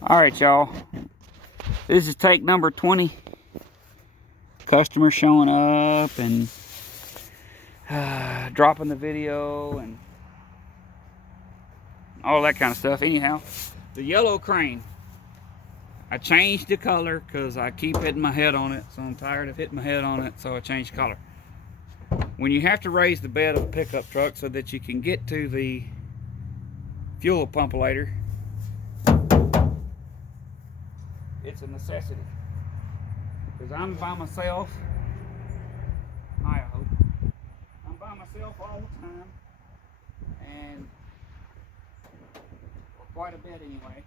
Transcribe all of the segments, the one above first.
All right, y'all. This is take number 20. Customer showing up and dropping the video and all that kind of stuff. Anyhow, the yellow crane. I changed the color because I keep hitting my head on it, so I'm tired of hitting my head on it, so I changed the color. When you have to raise the bed of a pickup truck so that you can get to the fuel pump-a-lator, it's a necessity. Because I'm by myself. I hope. I'm by myself all the time. And for quite a bit anyway.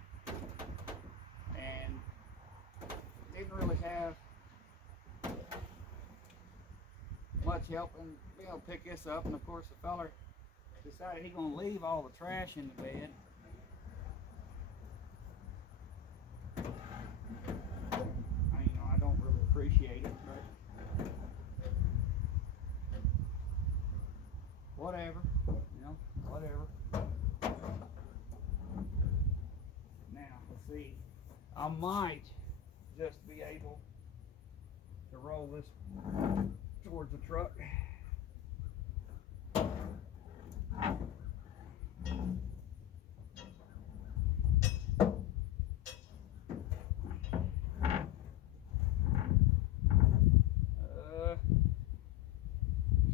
And didn't really have much help in being able to pick this up. And of course the feller decided he's gonna leave all the trash in the bed. I don't really appreciate it, but whatever, whatever. Now, let's see. I might just be able to roll this towards the truck.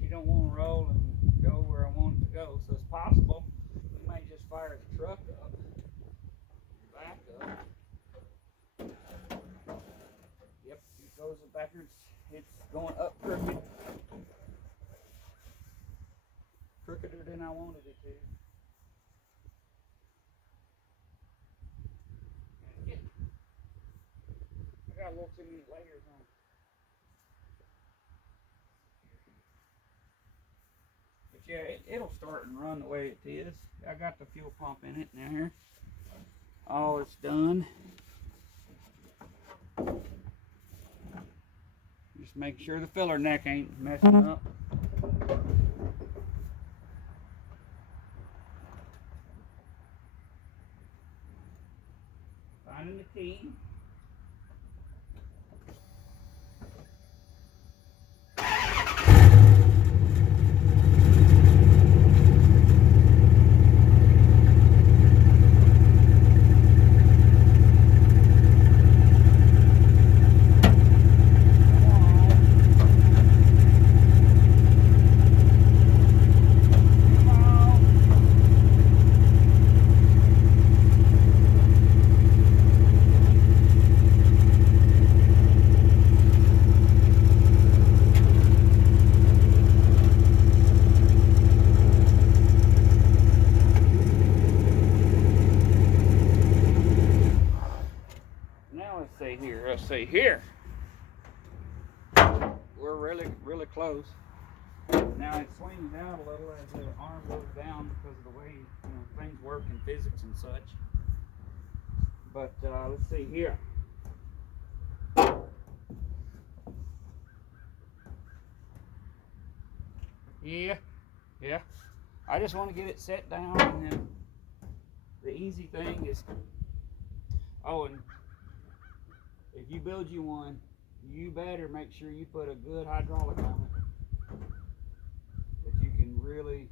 She don't want to roll and go where I want it to go, so it's possible we may just fire the truck up, back up. Yep, it goes backwards. It's going up crooked. Crookeder than I wanted it to. I got a little too many layers on. But yeah, it'll start and run the way it is. I got the fuel pump in it now here. All it's done. Just make sure the filler neck ain't messing up. Finding the key. Let's see here. We're really close. Now it swings out a little as the arm goes down because of the way things work in physics and such. But let's see here. Yeah. I just want to get it set down, and then the easy thing is, and if you build you one, you better make sure you put a good hydraulic on it that you can really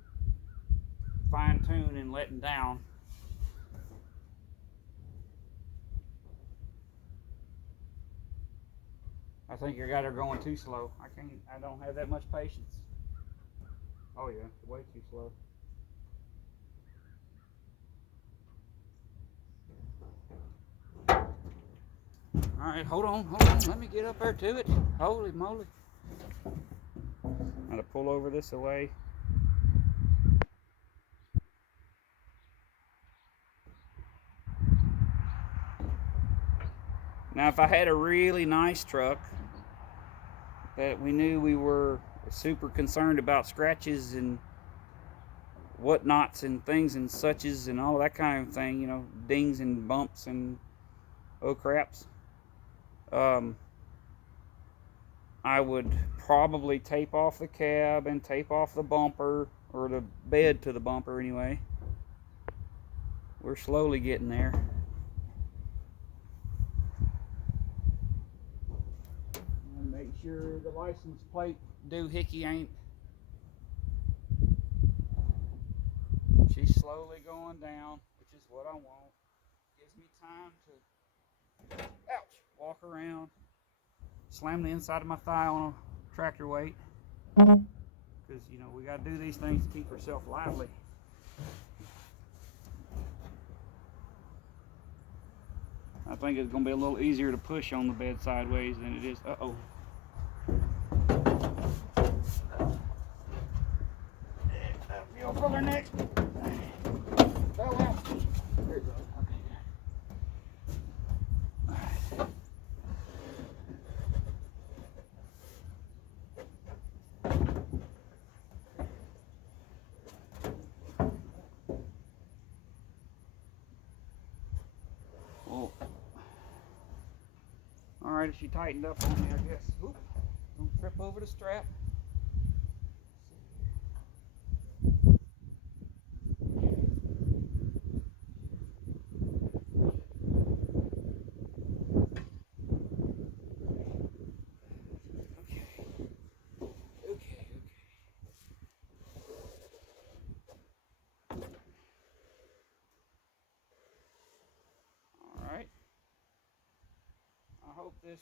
fine tune and letting down. I think you got her going too slow. I don't have that much patience. Oh yeah, way too slow. All right, hold on. Let me get up there to it. Holy moly. I'm gonna pull over this away. Now, if I had a really nice truck that we knew we were super concerned about scratches and whatnots and things and suches and all that kind of thing, dings and bumps and oh craps, I would probably tape off the cab and tape off the bumper, or the bed to the bumper anyway. We're slowly getting there. sure the license plate doohickey ain't. She's slowly going down, which is what I want. Gives me time to, ouch, walk around, slam the inside of my thigh on a tractor weight. Because, you know, we got to do these things to keep ourselves lively. I think it's going to be a little easier to push on the bed sideways than it is. Uh-oh. Feel for her neck. Fell out. There it goes. Okay. Well, all right, if she tightened up on me, I guess. Oop, don't trip over the strap. I hope this is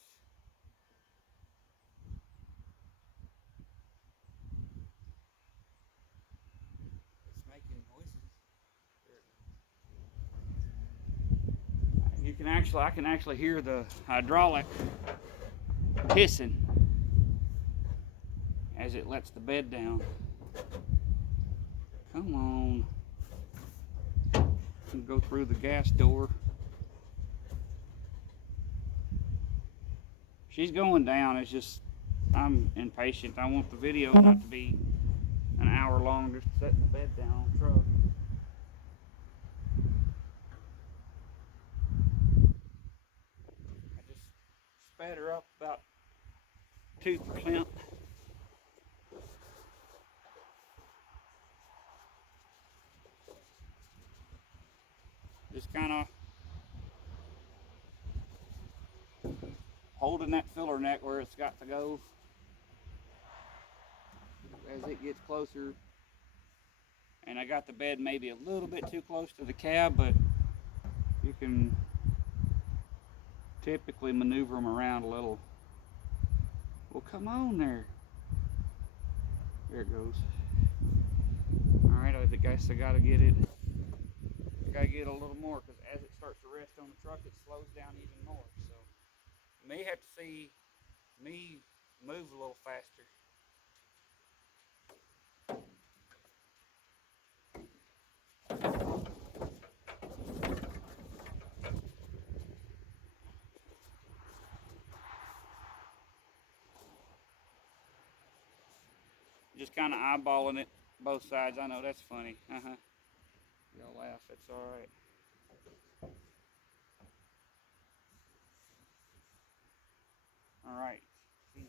making noises. You can actually, I can actually hear the hydraulic hissing as it lets the bed down. Come on. Go through the gas door. She's going down. It's just, I'm impatient. I want the video not to be an hour long just setting the bed down on the truck. I just sped her up about 2%. Just kind of holding that filler neck where it's got to go as it gets closer. And I got the bed maybe a little bit too close to the cab, but you can typically maneuver them around a little. Well, come on there. There it goes. All right, I guess I gotta get it. I gotta get a little more, because as it starts to rest on the truck, it slows down even more. So you may have to see me move a little faster. Just kind of eyeballing it both sides. I know that's funny. Y'all laugh, it's all right. All right, she's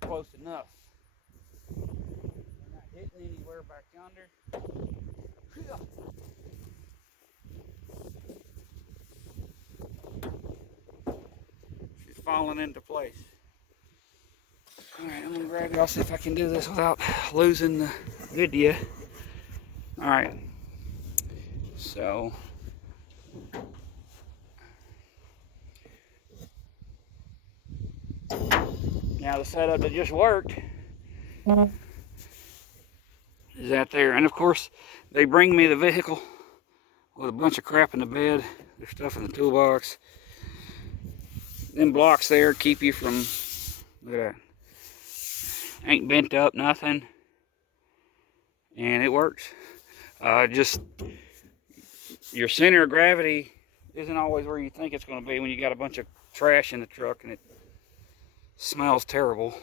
close enough. We're not hitting anywhere back yonder. She's falling into place. All right, I'm gonna grab it. I'll see if I can do this without losing the video. All right, so now the setup that just worked is out there. And of course, they bring me the vehicle with a bunch of crap in the bed. There's stuff in the toolbox. Them blocks there keep you from, look at that. Ain't bent up, nothing. And it works. Just, your center of gravity isn't always where you think it's going to be when you got a bunch of trash in the truck and it smells terrible.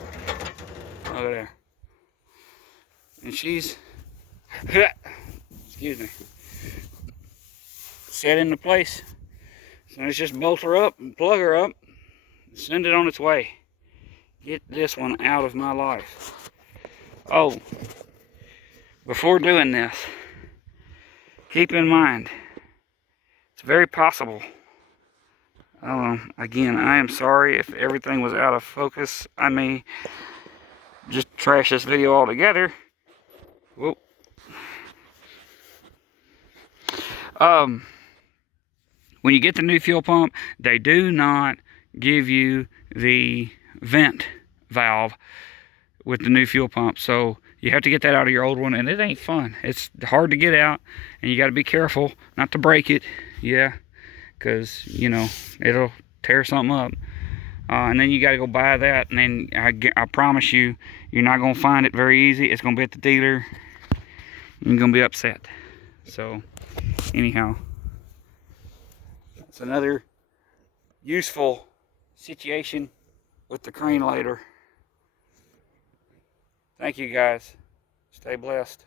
Look at there. And she's, excuse me, set into place. So let's just bolt her up and plug her up and send it on its way. Get this one out of my life. Oh, before doing this, keep in mind, It's very possible. Again, I am sorry if everything was out of focus. I may just trash this video altogether. Whoa. When you get the new fuel pump, they do not give you the vent valve with the new fuel pump. So you have to get that out of your old one, and it ain't fun. It's hard to get out, and you got to be careful not to break it. Yeah, because, you know, it'll tear something up. And then you got to go buy that, and then I promise you, you're not going to find it very easy. It's going to be at the dealer. You're going to be upset. So, anyhow, it's another useful situation with the crane later. Thank you, guys. Stay blessed.